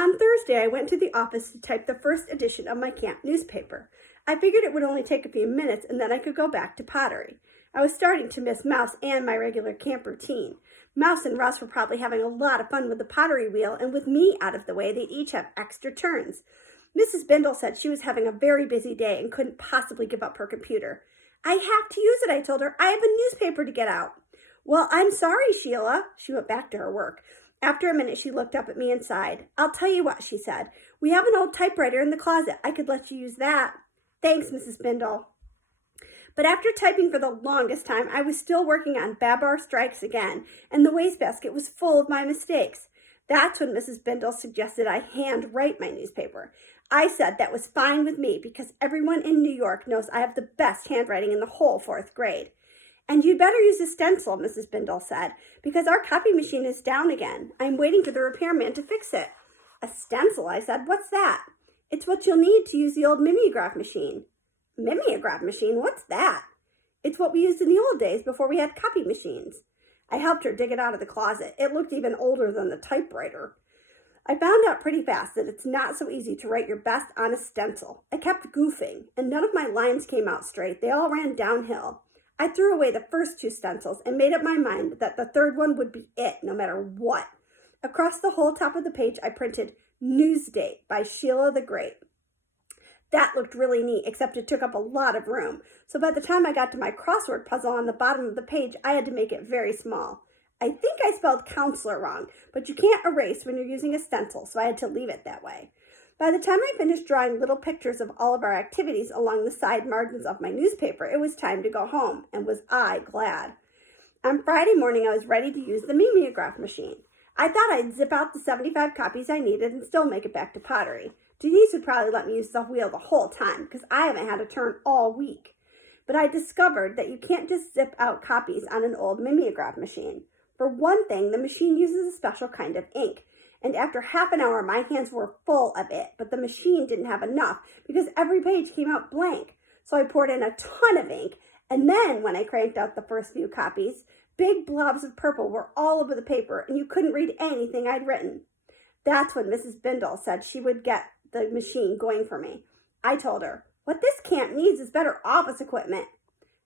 On Thursday, I went to the office to type the first edition of my camp newspaper. I figured it would only take a few minutes and then I could go back to pottery. I was starting to miss Mouse and my regular camp routine. Mouse and Russ were probably having a lot of fun with the pottery wheel, and with me out of the way, they'd each have extra turns. Mrs. Bindle said she was having a very busy day and couldn't possibly give up her computer. I have to use it, I told her. I have a newspaper to get out. Well, I'm sorry, Sheila. She went back to her work. After a minute, she looked up at me and sighed. I'll tell you what, she said. We have an old typewriter in the closet. I could let you use that. Thanks, Mrs. Bindle. But after typing for the longest time, I was still working on Babar Strikes Again, and the wastebasket was full of my mistakes. That's when Mrs. Bindle suggested I hand write my newspaper. I said that was fine with me because everyone in New York knows I have the best handwriting in the whole 4th grade. And you'd better use a stencil, Mrs. Bindle said, because our copy machine is down again. I'm waiting for the repairman to fix it. A stencil, I said. What's that? It's what you'll need to use the old mimeograph machine. Mimeograph machine? What's that? It's what we used in the old days before we had copy machines. I helped her dig it out of the closet. It looked even older than the typewriter. I found out pretty fast that it's not so easy to write your best on a stencil. I kept goofing, and none of my lines came out straight. They all ran downhill. I threw away the first 2 stencils and made up my mind that the 3rd one would be it, no matter what. Across the whole top of the page, I printed Newsdate by Sheila the Great. That looked really neat, except it took up a lot of room. So by the time I got to my crossword puzzle on the bottom of the page, I had to make it very small. I think I spelled counselor wrong, but you can't erase when you're using a stencil, so I had to leave it that way. By the time I finished drawing little pictures of all of our activities along the side margins of my newspaper, it was time to go home, and was I glad. On Friday morning, I was ready to use the mimeograph machine. I thought I'd zip out the 75 copies I needed and still make it back to pottery. Denise would probably let me use the wheel the whole time because I haven't had a turn all week. But I discovered that you can't just zip out copies on an old mimeograph machine. For one thing, the machine uses a special kind of ink. And after half an hour, my hands were full of it, but the machine didn't have enough because every page came out blank. So I poured in a ton of ink, and then when I cranked out the first few copies, big blobs of purple were all over the paper, and you couldn't read anything I'd written. That's when Mrs. Bindle said she would get the machine going for me. I told her, what this camp needs is better office equipment.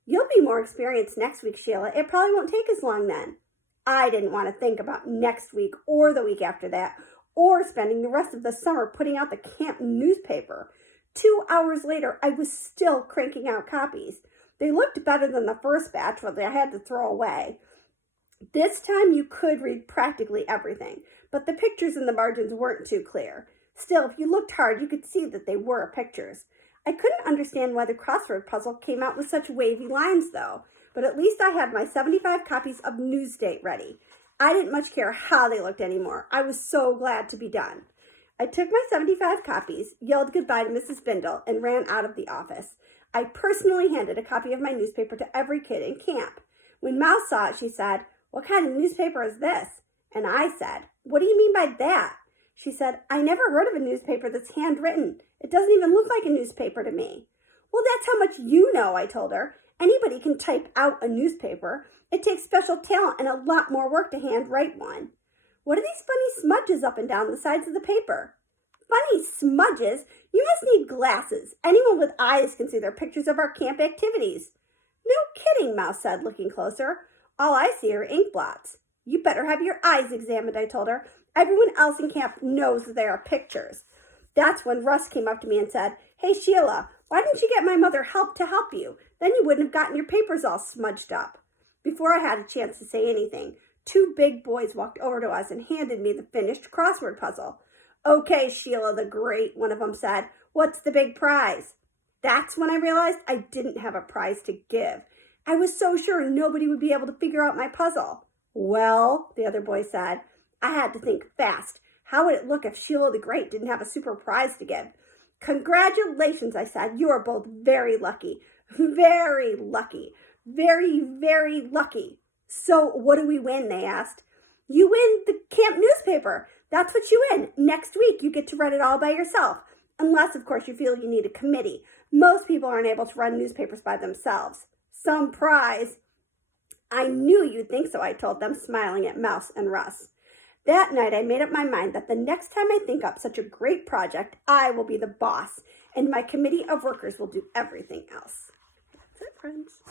You'll be more experienced next week, Sheila. It probably won't take as long then. I didn't want to think about next week or the week after that, or spending the rest of the summer putting out the camp newspaper. 2 hours later, I was still cranking out copies. They looked better than the first batch, but I had to throw away. This time you could read practically everything, but the pictures in the margins weren't too clear. Still, if you looked hard, you could see that they were pictures. I couldn't understand why the crossword puzzle came out with such wavy lines, though. But at least I had my 75 copies of Newsdate ready. I didn't much care how they looked anymore. I was so glad to be done. I took my 75 copies, yelled goodbye to Mrs. Bindle, and ran out of the office. I personally handed a copy of my newspaper to every kid in camp. When Mouse saw it, she said, "What kind of newspaper is this?" And I said, "What do you mean by that?" She said, "I never heard of a newspaper that's handwritten. It doesn't even look like a newspaper to me." Well, that's how much you know, I told her. Anybody can type out a newspaper. It takes special talent and a lot more work to handwrite one. What are these funny smudges up and down the sides of the paper? Funny smudges? You must need glasses. Anyone with eyes can see their pictures of our camp activities. No kidding, Mouse said, looking closer. All I see are ink blots. You better have your eyes examined, I told her. Everyone else in camp knows that they are pictures. That's when Russ came up to me and said, "Hey, Sheila, why didn't you get my mother help to help you? Then you wouldn't have gotten your papers all smudged up." Before I had a chance to say anything, 2 big boys walked over to us and handed me the finished crossword puzzle. "Okay, Sheila the Great," one of them said. "What's the big prize?" That's when I realized I didn't have a prize to give. I was so sure nobody would be able to figure out my puzzle. "Well," the other boy said, I had to think fast. How would it look if Sheila the Great didn't have a super prize to give? "Congratulations," I said. "You are both very lucky. Very lucky. Very, very lucky." "So what do we win?" they asked. "You win the camp newspaper. That's what you win. Next week, you get to write it all by yourself. Unless, of course, you feel you need a committee. Most people aren't able to run newspapers by themselves. Some prize." "I knew you'd think so," I told them, smiling at Mouse and Russ. That night, I made up my mind that the next time I think up such a great project, I will be the boss, and my committee of workers will do everything else. That's it, friends.